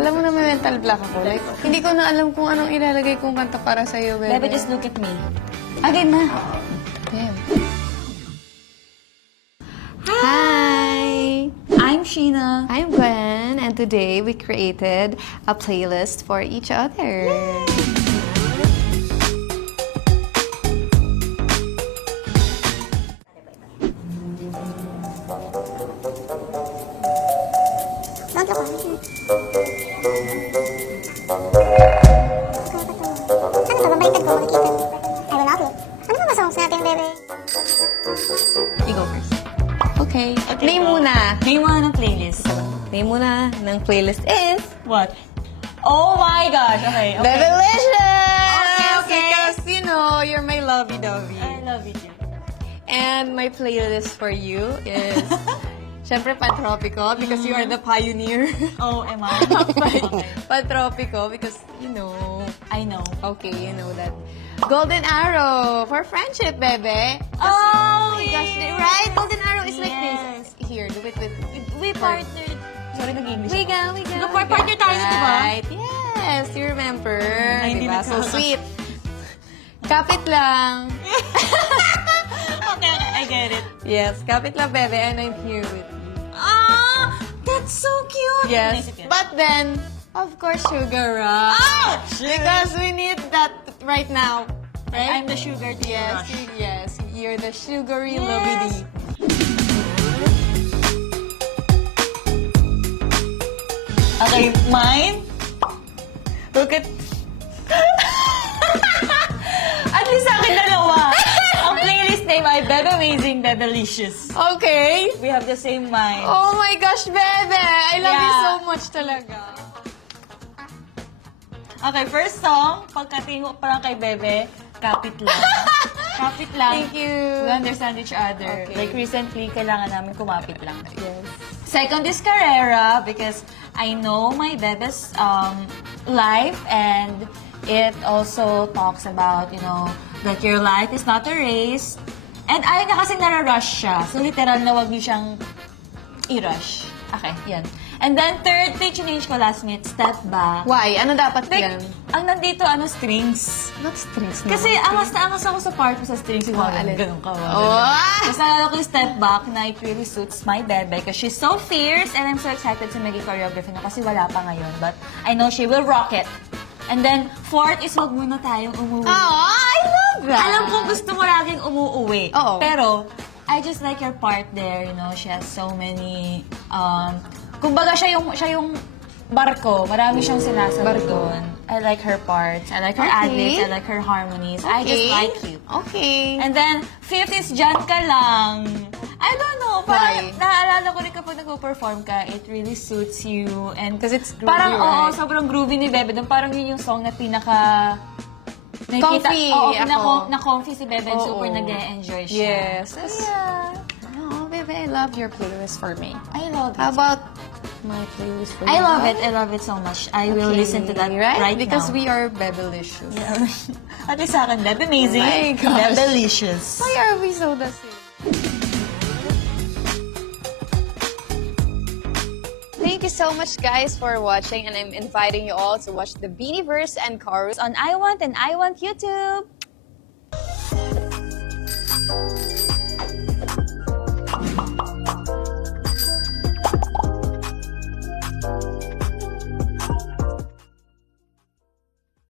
Alam mo na may mental block ako. Like, hindi ko na alam kung anong ilalagay kong kanta para sa'yo, bebe. Bebe, just look at me. Again na. Damn. Hi! I'm Sheena. I'm Gwen, and today we created a playlist for each other. You go first. Okay. Name muna. Name mo ng playlist. Name muna ng playlist is What? Oh my gosh! Okay, okay. Bebelicious! Okay. Because, you know, you're my lovey-dovey. I love it. And my playlist for you is, syempre, Pantropico, because you are the pioneer. Oh, am I? Okay. Okay. Pantropico, because, you know, I know. okay, you know that. Golden Arrow for friendship, bebe. Oh, my gosh, yes. right? Golden Arrow is like Yes. this. Here, do it with... We partnered. Sorry, nag-English We ako. go. Nag-partner tayo, di ba? Right, yes, you remember. Ay, hindi Diba? So nagkaka- sweet. Kapit lang. Okay, I get it. Yes, kapit lang, bebe, and I'm here with you. Ah! That's so cute! Yes, Naisip yan. but then, of course, Sugar Rush. Ah! Because we need that right now. Right? I'm the sugar to your Yes, rush. yes, you're the sugary Yes. lovey. Okay, mine? Look at... At least sa akin dalawa. Ang playlist name ay Bebe Amazing, Bebelicious. Okay. We have the same mind. Oh my gosh, bebe! I love you Yeah. so much talaga. Okay, first song, pagkatingin ko parang kay Bebe, kapit lang. Kapit lang. Thank you. We understand each other. Okay. Like recently, kailangan namin kumapit lang. Yes. Second is Carrera because I know my Bebe's life and it also talks about, you know, that your life is not a race. And ayaw niya kasi nara-rush siya. So literal na wag niyo siyang i-rush. Okay, yan. And then third, change ko last minute, Step Back. Why? Ano dapat Like, yan? ang nandito, strings. Not strings na. Kasi angas na angas ako sa part mo sa strings. Yung mga alin? ganun ka. Oh! Tapos nalala ko yung Step Back na it really suits my Bebe because she's so fierce and I'm so excited to make choreography na kasi wala pa ngayon. But I know she will rock it. And then, fourth is wag muna tayong umuwi. Oh, I love that! Alam kong gusto mo laging umuuwi. Oo. Pero, I just like your part there, you know, she has so many, kumbaga siya yung barko, marami siyang sinasabi Barko. doon. I like her parts, I like her Okay. ad-libs, I like her harmonies, I just like you. Okay. And then, fifth is Diyan Ka Lang. I don't know, parang Why? naaalala ko rin kapag nag-perform ka, it really suits you. And 'Cause it's groovy, parang, oo, right? sobrang groovy ni Bebe. Doon parang yun yung song na pinaka... Comfy Oo, ako. na-comfy si Bebe and Oo. super nag-e-enjoy siya. Yes. So, yeah. Oh, baby, I love your playlist for me. I love it. How about my playlist for you? I love it. I love it so much. I will listen to that right Because now. we are Bebelicious. At least sa akin, Bebe Amazing. Oh my gosh. Bebelicious. Why are we so the same? Thank you so much, guys, for watching, and I'm inviting you all to watch the Beanieverse and Chorus On I Want and I Want YouTube.